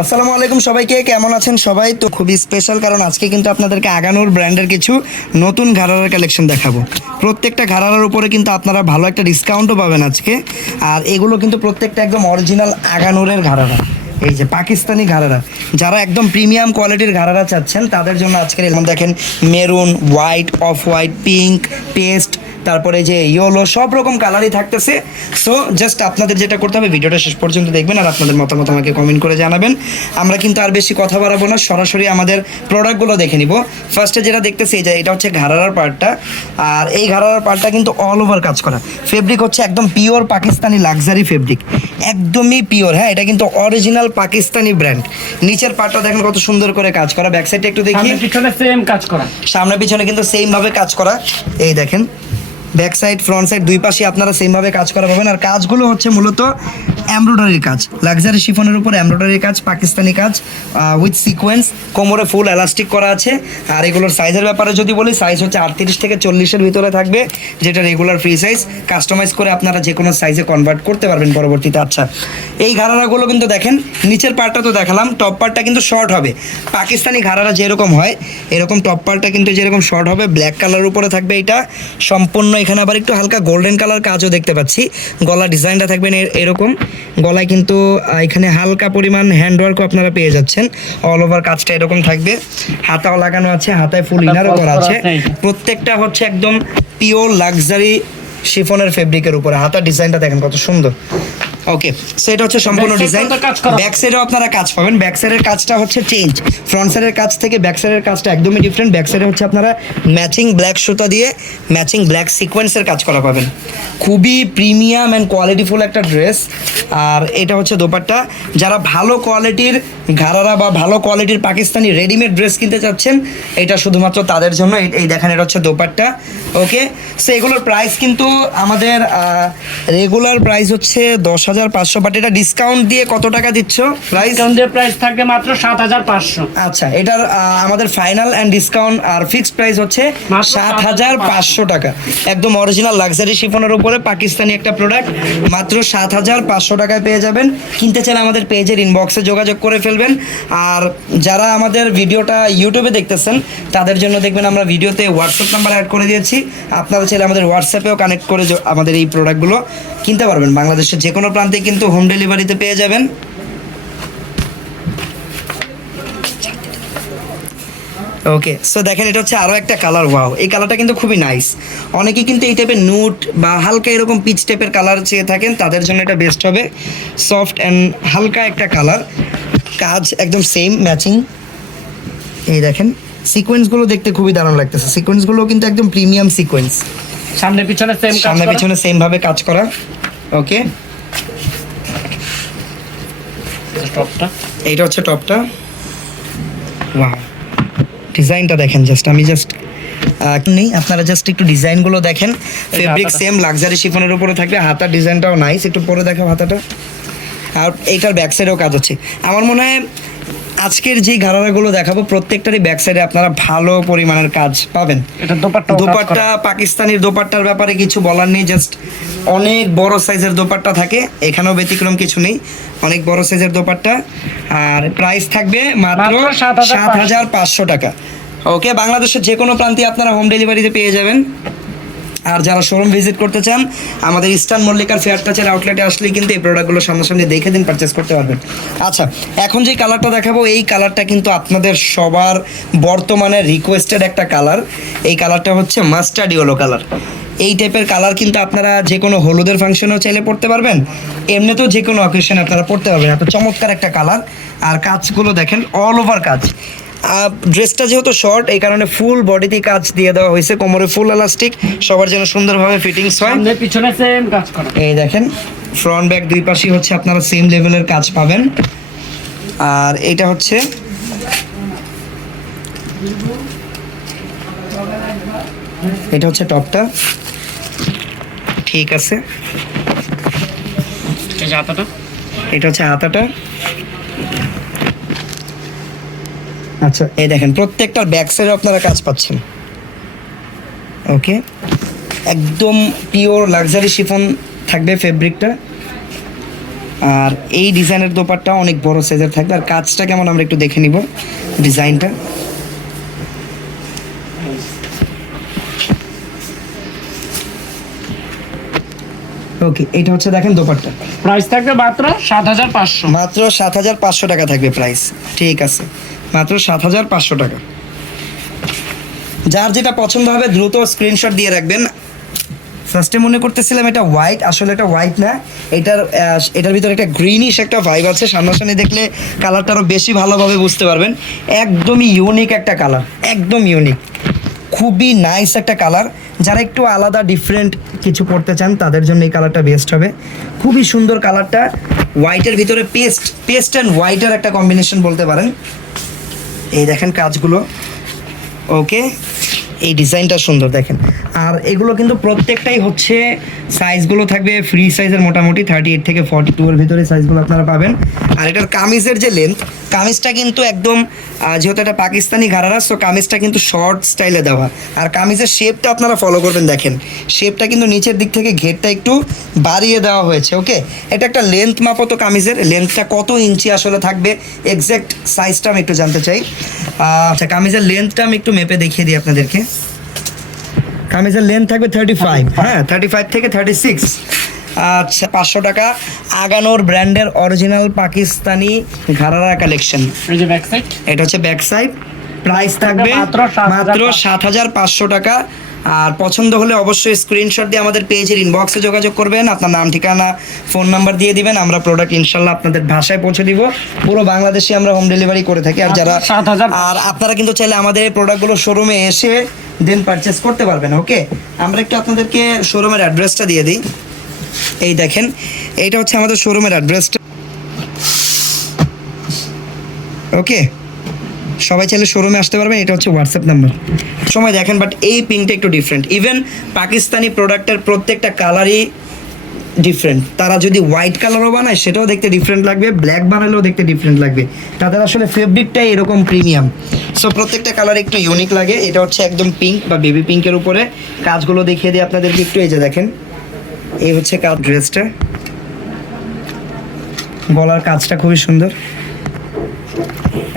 আসসালামু আলাইকুম সবাইকে, কেমন আছেন সবাই? তো খুবই স্পেশাল, কারণ আজকে কিন্তু আপনাদেরকে আগানুর ব্র্যান্ডের কিছু নতুন ঘাড়ারের কালেকশন দেখাবো। প্রত্যেকটা ঘাড়ারের উপরে কিন্তু আপনারা ভালো একটা ডিসকাউন্টও পাবেন আজকে। আর এগুলো কিন্তু প্রত্যেকটা একদম অরিজিনাল আগানুরের ঘাড়ারা, এই যে পাকিস্তানি ঘাড়ারা। যারা একদম প্রিমিয়াম কোয়ালিটির ঘাড়ারা চাচ্ছেন তাদের জন্য আজকের এরকম দেখেন maroon, white, off white, pink, paste, তারপরে যে ইয়েলো, সব রকম কালারই থাকতেছে। সো জাস্ট আপনাদের যেটা করতে হবে, ভিডিওটা শেষ পর্যন্ত দেখবেন আর আপনাদের মতামত আমাকে কমেন্ট করে জানাবেন। আমরা কিন্তু আর বেশি কথা বাড়াবো না, সরাসরি আমাদের প্রোডাক্টগুলো দেখে নিব। ফার্স্টে যেটা দেখতেছি যে এটা হচ্ছে ঘাড়ারার পার্টটা, আর এই ঘাড়ারার পার্টটা কিন্তু অল ওভার কাজ করা। ফেব্রিক হচ্ছে একদম পিওর পাকিস্তানি লাক্সারি ফেব্রিক, একদমই পিওর। হ্যাঁ, এটা কিন্তু অরিজিনাল পাকিস্তানি ব্র্যান্ড। নিচের পার্টটা দেখেন কত সুন্দর করে কাজ করা। ব্যাক সাইডটা একটু দেখি, পিছনে সেম কাজ করা, সামনে পিছনে কিন্তু সেম ভাবে কাজ করা। এই দেখেন ব্যাক সাইড ফ্রন্ট সাইড দুই পাশে আপনারা সেমভাবে কাজ করা পাবেন। আর কাজগুলো হচ্ছে মূলত এমব্রয়ডারির কাজ, লাক্সারি শিফনের উপর এমব্রয়ডারির কাজ, পাকিস্তানি কাজ উইথ সিকোয়েন্স, কোমরে ফুল এলাস্টিক করা আছে। আর এগুলোর সাইজের ব্যাপারে যদি বলি, সাইজ হচ্ছে 38 থেকে 40-এর ভিতরে থাকবে, যেটা রেগুলার ফ্রি সাইজ। কাস্টমাইজ করে আপনারা যে কোনো সাইজে কনভার্ট করতে পারবেন পরবর্তীতে। আচ্ছা, এই ঘাড়ারাগুলো কিন্তু দেখেন, নিচের পার্টটা তো দেখালাম, টপ পার্টটা কিন্তু শর্ট হবে। পাকিস্তানি ঘাড়ারা যেরকম হয় এরকম টপ পার্টটা কিন্তু যেরকম শর্ট হবে, ব্ল্যাক কালারের উপরে থাকবে এটা সম্পূর্ণ। এখানে আবার একটু হালকা গোল্ডেন কালার কাজও দেখতে পাচ্ছি। গলা ডিজাইনটা থাকবে এরকম, গলায় কিন্তু এখানে হালকা পরিমাণ হ্যান্ডওয়ার্কও আপনারা পেয়ে যাচ্ছেন। অল ওভার কাজটা এরকম থাকবে, হাতাও লাগানো আছে, হাতায় ফুল ইনারও করা আছে। প্রত্যেকটা হচ্ছে একদম পিওর লাক্সারি শিফনের ফেব্রিকের উপরে। হাতার ডিজাইনটা দেখেন কত সুন্দর। ওকে, সেটা হচ্ছে সম্পূর্ণ ডিজাইন। ব্যাক সাইডেও আপনারা কাজ পাবেন। ব্যাক সাইডের কাজটা হচ্ছে চেঞ্জ, ফ্রন্ট সাইডের কাজ থেকে ব্যাক সাইডের কাজটা একদমই ডিফারেন্ট। ব্যাক সাইডে হচ্ছে আপনারা ম্যাচিং ব্ল্যাক সুতা দিয়ে ম্যাচিং ব্ল্যাক সিকোয়েন্সের কাজ করা পাবেন। খুবই প্রিমিয়াম অ্যান্ড কোয়ালিটিফুল একটা ড্রেস। আর এটা হচ্ছে দোপাট্টা। যারা ভালো কোয়ালিটির ঘাড়ারা বা ভালো কোয়ালিটির পাকিস্তানি রেডিমেড ড্রেস কিনতে চাচ্ছেন, এটা শুধুমাত্র তাদের জন্য। এই দেখেন, এটা হচ্ছে দোপাট্টা। ওকে, সো এগুলোর প্রাইস কিন্তু আমাদের রেগুলার প্রাইস হচ্ছে 10,500, বাট এটা ডিসকাউন্ট দিয়ে কত টাকা দিচ্ছ? প্রাইস থাকবে মাত্র 7,500। আচ্ছা, এটার আমাদের ফাইনাল অ্যান্ড ডিসকাউন্ট আর ফিক্সড প্রাইস হচ্ছে 7,500 টাকা। একদম অরিজিনাল লাক্সারি শিফনের উপরে পাকিস্তানি একটা প্রোডাক্ট মাত্র 7,500 টাকায় পেয়ে যাবেন। কিনতে চাইলে আমাদের পেজের ইনবক্সে যোগাযোগ করে ফেলবেন। আর যারা আমাদের ভিডিওটা ইউটিউবে দেখতেছেন তাদের জন্য দেখবেন আমরা ভিডিওতে হোয়াটসঅ্যাপ নাম্বার অ্যাড করে দিয়েছি। আপনারা চাইলে আমাদের হোয়াটসঅ্যাপেও কানেক্ট করে আমাদের এই প্রোডাক্টগুলো কিনতে পারবেন। বাংলাদেশের যে কোনো প্রান্তে কিন্তু হোম ডেলিভারিতে পেয়ে যাবেন। ওকে, সো দেখেন, এটা হচ্ছে আরও একটা কালার। ওয়াও, এই কালারটা কিন্তু খুবই নাইস। অনেকেই কিন্তু এই টাইপের নুট বা হালকা এরকম পিচ টাইপের কালার চেয়ে থাকেন, তাদের জন্য এটা বেস্ট হবে। সফট অ্যান্ড হালকা একটা কালার, কাজ একদম সেম ম্যাচিং। এই দেখেন সিকোয়েন্সগুলো দেখতে খুবই দারুণ লাগতেছে। সিকোয়েন্সগুলো কিন্তু একদম প্রিমিয়াম সিকোয়েন্স, সামনে পিছনে সেম কাজ, সামনে পিছনে সেম ভাবে কাজ করা। ওকে, টপটা, এইটা হচ্ছে টপটা। ওয়াও, ডিজাইনটা দেখেন। আমি জাস্ট নেই, আপনারা জাস্ট একটু ডিজাইনগুলো দেখেন। ফেব্রিক সেম লাক্সারি শিফনের উপরে থাকবে। হাতার ডিজাইনটাও নাইস, একটু পরে দেখাও হাতাটা। আর এইটার ব্যাক সাইডেও কাজ আছে। আমার মনে হয় আজকের যে ঘাড়ারাগুলো দেখাবো প্রত্যেকটারই ব্যাক সাইডে আপনারা ভালো পরিমাণের কাজ পাবেন। এটা দোপাট্টা পাকিস্তানির দোপাট্টার ব্যাপারে কিছু বলার নেই, জাস্ট অনেক বড় সাইজের দোপাট্টা থাকে, এখানেও ব্যতিক্রম কিছু নেই, অনেক বড় সাইজের দোপাট্টা। আর প্রাইস থাকবে মাত্র 7,500 টাকা। ওকে, বাংলাদেশের যে কোনো প্রান্তে আপনারা হোম ডেলিভারিতে পেয়ে যাবেন। আর যারা শোরুম ভিজিট করতে চান, আমাদের ইস্টার্ন মল্লিকার ফেয়ার টাচের আউটলেটে আসলেই কিন্তু এই প্রোডাক্টগুলো সামনাসামনি দেখে দিন পারচেস করতে পারবেন। আচ্ছা, এখন যে কালারটা দেখাবো, এই কালারটা কিন্তু আপনাদের সবার বর্তমানে রিকোয়েস্টেড একটা কালার। এই কালারটা হচ্ছে মাস্টার্ড ইয়েলো কালার। এই টাইপের কালার কিন্তু আপনারা যে কোনো হলুদের ফাংশনেও চাইলে পড়তে পারবেন, এমনিতেও যে কোনো অকেশনে আপনারা পড়তে পারবেন। এত চমৎকার একটা কালার। আর কাজগুলো দেখেন, অল ওভার কাজ। ড্রেসটা যেহেতু শর্ট, এই কারণে ফুল বডিতে কাজ দিয়ে দেওয়া হয়েছে, কোমরে ফুল এলাস্টিক, সবার যেন সুন্দরভাবে ফিটিংস হয়। সামনে পিছনে সেম কাজ করা। এই দেখেন, ফ্রন্ট ব্যাক দুই পাশেই হচ্ছে আপনারা সেম লেভেলের কাজ পাবেন। আর এটা হচ্ছে টপটা। ঠিক আছে, এটা হচ্ছে হাতাটা। আচ্ছা, এই দেখেন প্রত্যেকটার ব্যাক সাইডে আপনারা কাজ পাচ্ছেন। ওকে, একদম পিওর লাক্সারি শিফন থাকবে ফেব্রিকটা। আর এই ডিজাইনের দোপাট্টা অনেক বড় সাইজের থাকবে। আর কাজটা কেমন আমরা একটু দেখে নিব ডিজাইনটা। ওকে, এটা হচ্ছে দেখেন দোপাট্টা, প্রাইস থাকবে মাত্র 7500। মাত্র 7500 টাকা থাকবে প্রাইস। ঠিক আছে, মাত্র 7500 টাকা। যার যেটা পছন্দ হবে দ্রুত স্ক্রিনশট দিয়ে রাখবেন। ফার্স্টে মনে করতেছিলাম এটা হোয়াইট, আসলে এটা হোয়াইট না, এটার ভিতরে একটা গ্রিনিশ একটা ভাইব আছে। সামনাসামনি দেখলে কালারটা আরও বেশি ভালোভাবে বুঝতে পারবেন। একদমই ইউনিক একটা কালার, একদম ইউনিক, খুবই নাইস একটা কালার। যারা একটু আলাদা ডিফারেন্ট কিছু করতে চান তাদের জন্য এই কালারটা বেস্ট হবে। খুবই সুন্দর কালারটা, হোয়াইটের ভিতরে পেস্ট অ্যান্ড হোয়াইটের একটা কম্বিনেশন বলতে পারেন। এই দেখেন কাজগুলো, ওকে, এই ডিজাইনটা সুন্দর দেখেন। আর এগুলো কিন্তু প্রত্যেকটাই হচ্ছে সাইজগুলো থাকবে ফ্রি সাইজের, মোটামুটি 38 থেকে 42 এর ভিতরে সাইজগুলো আপনারা পাবেন। আর এটার কামিজের যে লেন্থ, কামিজটা কিন্তু একদম যেহেতু এটা পাকিস্তানি ঘাড়ারা, সো কামিজটা কিন্তু শর্ট স্টাইলে দেওয়া। আর কামিজের শেপটা আপনারা ফলো করবেন, দেখেন শেপটা কিন্তু নিচের দিক থেকে ঘেরটা একটু বাড়িয়ে দেওয়া হয়েছে। ওকে, এটা একটা লেন্থ মাপো তো, কামিজের লেন্থটা কত ইঞ্চি আসলে থাকবে এক্স্যাক্ট সাইজটা আমি একটু জানতে চাই। আচ্ছা, কামিজের লেন্থটা আমি একটু মেপে দেখিয়ে দিই আপনাদেরকে। কামিজের লেন্থ থাকবে 35, হ্যাঁ 35 থেকে 36। আচ্ছা, 500 টাকা। আগানোর ব্র্যান্ডের অরিজিনাল পাকিস্তানি ঘাড়ারা কালেকশন। এই যে ব্যাক সাইড, এটা হচ্ছে ব্যাক সাইড। প্রাইস থাকবে মাত্র 7500 টাকা। আর পছন্দ হলে অবশ্যই স্ক্রিনশট দিয়ে আমাদের পেজের ইনবক্সে যোগাযোগ করবেন, আপনার নাম ঠিকানা ফোন নাম্বার দিয়ে দিবেন, আমরা প্রোডাক্ট ইনশাল্লাহ আপনাদের ভাষায় পৌঁছে দিব। পুরো বাংলাদেশে আমরা হোম ডেলিভারি করে থাকি। আর যারা 7000, আর আপনারা কিন্তু চাইলে আমাদের এই প্রোডাক্টগুলো শোরুমে এসে দেন পারচেস করতে পারবেন। ওকে, আমরা একটু আপনাদেরকে শোরুমের অ্যাড্রেসটা দিয়ে দিই। এই দেখেন, এইটা হচ্ছে আমাদের শোরুমের অ্যাড্রেসটা। ওকে, সবাই চাইলে শোরুমে আসতে পারবেন। এটা হচ্ছে হোয়াটসঅ্যাপ নাম্বার। সময় দেখেন, বাট এই পিঙ্কটা একটু ডিফারেন্ট। ইভেন পাকিস্তানি প্রোডাক্টের প্রত্যেকটা কালারই ডিফারেন্ট। তারা যদি হোয়াইট কালারও বানায় সেটাও দেখতে ডিফারেন্ট লাগবে, ব্ল্যাক বানালেও দেখতে ডিফারেন্ট লাগবে। তাদের আসলে ফেব্রিকটাই এরকম প্রিমিয়াম, সো প্রত্যেকটা কালার একটু ইউনিক লাগে। এটা হচ্ছে একদম পিঙ্ক বা বেবি পিঙ্কের উপরে। কাজগুলো দেখিয়ে দিই আপনাদেরকে একটু। এই যে দেখেন, এই হচ্ছে কাজ, ড্রেসটা, গলার কাজটা খুবই সুন্দর।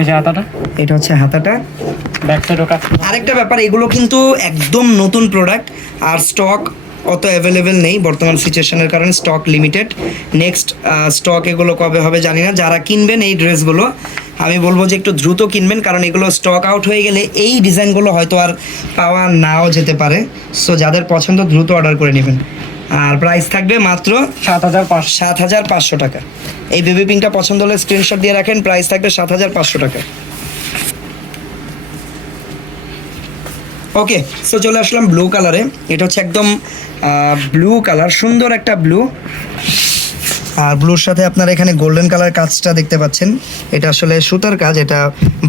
এই যে হাতাটা, এটা হচ্ছে হাতাটা, ব্যাক সাইডও কাজ। আরেকটা ব্যাপার, এগুলো কিন্তু একদম নতুন প্রোডাক্ট, আর স্টক অত অ্যাভেলেবেল নেই বর্তমান সিচুয়েশনের কারণে, স্টক লিমিটেড। নেক্সট স্টক এগুলো কবে হবে জানি না। যারা কিনবেন এই ড্রেসগুলো, আমি বলবো যে একটু দ্রুত কিনবেন, কারণ এগুলো স্টক আউট হয়ে গেলে এই ডিজাইনগুলো হয়তো আর পাওয়া নাও যেতে পারে। সো যাদের পছন্দ দ্রুত অর্ডার করে নেবেন। আর প্রাইস থাকবে মাত্র 7500 টাকা। এই বেবি পিঙ্কটা পছন্দ হলে স্ক্রিনশট দিয়ে রাখেন, প্রাইস থাকবে 7500 টাকা। ওকে, সো চলে আসলাম ব্লু কালারে। এটা হচ্ছে একদম ব্লু কালার, সুন্দর একটা ব্লু। আর ব্লুর সাথে আপনারা এখানে গোল্ডেন কালার কাজটা দেখতে পাচ্ছেন। এটা আসলে সুতার কাজ, এটা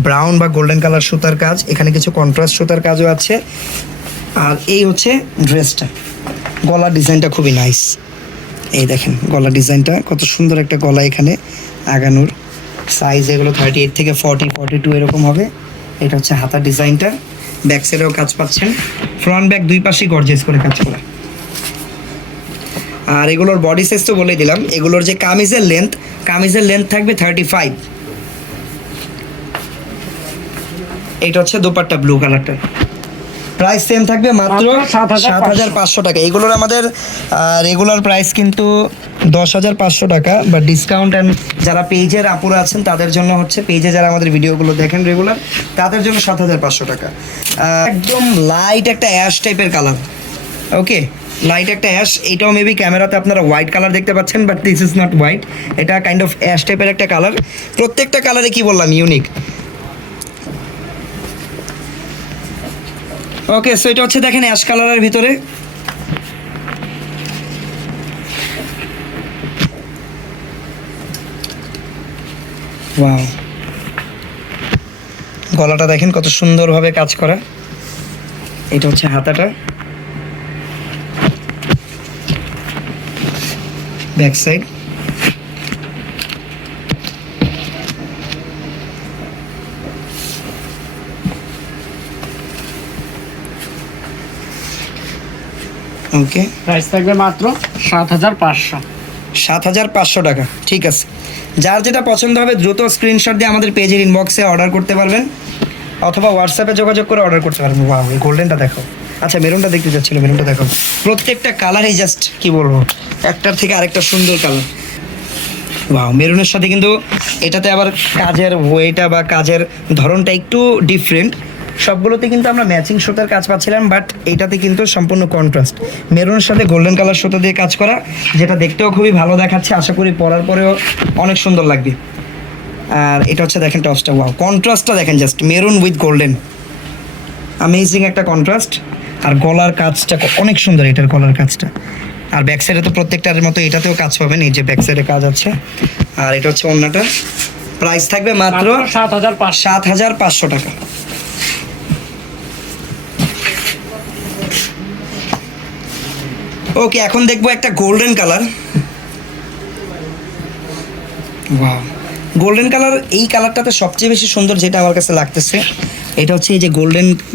ব্রাউন বা গোল্ডেন কালার সুতার কাজ। এখানে কিছু কন্ট্রাস্ট সুতার কাজও আছে। আর এই হচ্ছে ড্রেসটা, গলার ডিজাইনটা খুবই নাইস। এই দেখেন গলার ডিজাইনটা কত সুন্দর একটা গলা। এখানে আগানোর সাইজ এগুলো 38 থেকে 40, 42 এরকম হবে। এটা হচ্ছে হাতার ডিজাইনটা, ব্যাক সাইডেও কাজ পাচ্ছেন। ফ্রন্ট ব্যাক দুই পাশেই গর্জিয়াস করে কাজ করা। আর এগুলোর বডি সাইজ তো বলেই দিলাম। এগুলোর যে কামিজের লেন্থ থাকবে 35। এটা হচ্ছে দোপাট্টা ব্লু কালারটা। প্রাইস সেম থাকবে মাত্র 7500 টাকা। এগুলোর আমাদের রেগুলার প্রাইস কিন্তু 10500 টাকা, বা ডিসকাউন্ট অ্যান্ড যারা পেজের আপুরা আছেন তাদের জন্য হচ্ছে, পেজে যারা আমাদের ভিডিওগুলো দেখেন রেগুলার, তাদের জন্য 7500 টাকা। একদম লাইট একটা অ্যাশ টাইপের কালার। ওকে, লাইট একটা অ্যাশ। এটাও মেবি ক্যামেরাতে আপনারা হোয়াইট কালার দেখতে পাচ্ছেন, but this is not white. এটা কাইন্ড অফ অ্যাশ টাইপের একটা কালার। প্রত্যেকটা কালারে কি বললাম, ইউনিক। ওকে, সো এটা হচ্ছে দেখেন অ্যাশ কালারের ভিতরে। ওয়াও, গলাটা দেখেন কত সুন্দরভাবে কাজ করা। এটা হচ্ছে হাতাটা, ব্যাক সাইড। ওকে, প্রাইস থাকবে মাত্র 7500। 7,500 টাকা। ঠিক আছে, যার যেটা পছন্দ হবে দ্রুত স্ক্রিনশট দিয়ে আমাদের পেজের ইনবক্সে অর্ডার করতে পারবেন অথবা হোয়াটসঅ্যাপে যোগাযোগ করে অর্ডার করতে পারবেন। ওয়াও, এই গোল্ডেনটা দেখো। আচ্ছা, মেরুনটা দেখতে চাচ্ছিল, মেরুনটা দেখো। প্রত্যেকটা কালারই জাস্ট কি বলবো, একটার থেকে আরেকটা সুন্দর কালার। ওয়াও, মেরুনের সাথে কিন্তু এটাতে আবার কাজের ওয়েটা বা কাজের ধরনটা একটু ডিফারেন্ট। সবগুলোতে কিন্তু আমরা ম্যাচিং সুতার কাজ পাচ্ছিলাম, বাট এইটাতে কিন্তু সম্পূর্ণ কন্ট্রাস্ট। মেরুনের সাথে গোল্ডেন কালার সুতা দিয়ে কাজ করা, যেটা দেখতেও খুবই ভালো দেখাচ্ছে। আশা করি পরার পরেও অনেক সুন্দর লাগবে। আর এটা হচ্ছে দেখেন টপসটা, ওয়াও কন্ট্রাস্টটা দেখেন, just maroon with golden, amazing একটা কন্ট্রাস্ট। আর গলার কাজটা অনেক সুন্দর, এটার গলার কাজটা। আর ব্যাক সাইডে তো প্রত্যেকটার মতো এটাতেও কাজ পাবেন, এই যে ব্যাক সাইডে কাজ আছে। আর এটা হচ্ছে ওড়নাটা, প্রাইস থাকবে মাত্র 7,500। 7,500 টাকা। ওকে, এখন দেখবো একটা golden colour. Wow, golden colour, এই কালারটাতে সবচেয়ে বেশি সুন্দর যেটা আমার কাছে লাগতেছে, এটা হচ্ছে এই যে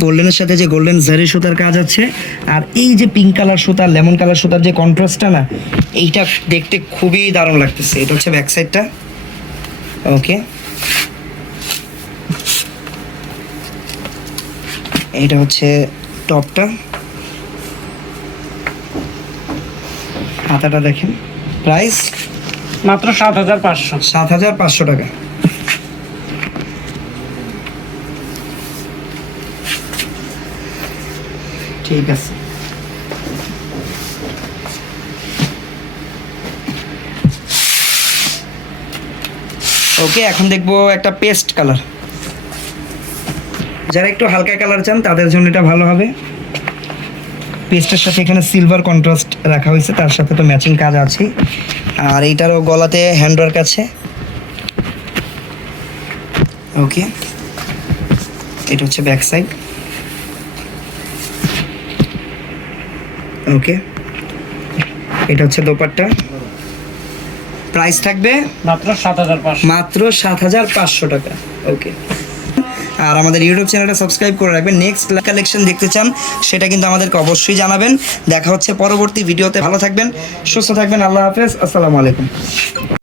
গোল্ডেনের সাথে যে গোল্ডেন জারি সুতার কাজ আছে। আর এই যে পিঙ্ক কালার সুতা, লেমন কালার সুতার যে কন্ট্রাস্টটা না, এইটা দেখতে খুবই দারুণ লাগতেছে। এটা হচ্ছে ব্যাক সাইডটা। ওকে, এইটা হচ্ছে টপটা। হাতাটা দেখেন, প্রাইস মাত্র 7,500। 7,500 টাকা। ঠিক আছে, ওকে, এখন দেখবো একটা পেস্ট কালার। যারা একটু হালকা কালার চান তাদের জন্য এটা ভালো হবে। পেস্টের সাথে এখানে সিলভার কন্ট্রাস্ট রাখা হয়েছে, তার সাথে তো ম্যাচিং কাজ আছে। আর এইটারও গলাতে হ্যান্ডওয়ার্ক আছে। ওকে, এটা হচ্ছে ব্যাক সাইড। ওকে, এটা হচ্ছে দোপাট্টা। প্রাইস থাকবে মাত্র 7,500। মাত্র 7,500 টাকা। ওকে, আর আমাদের ইউটিউব চ্যানেলটা সাবস্ক্রাইব করে রাখবেন। নেক্সট কালেকশন দেখতে চান সেটা কিন্তু আমাদেরকে অবশ্যই জানাবেন। দেখা হচ্ছে পরবর্তী ভিডিওতে। ভালো থাকবেন, সুস্থ থাকবেন। আল্লাহ হাফেজ, আসসালামু আলাইকুম।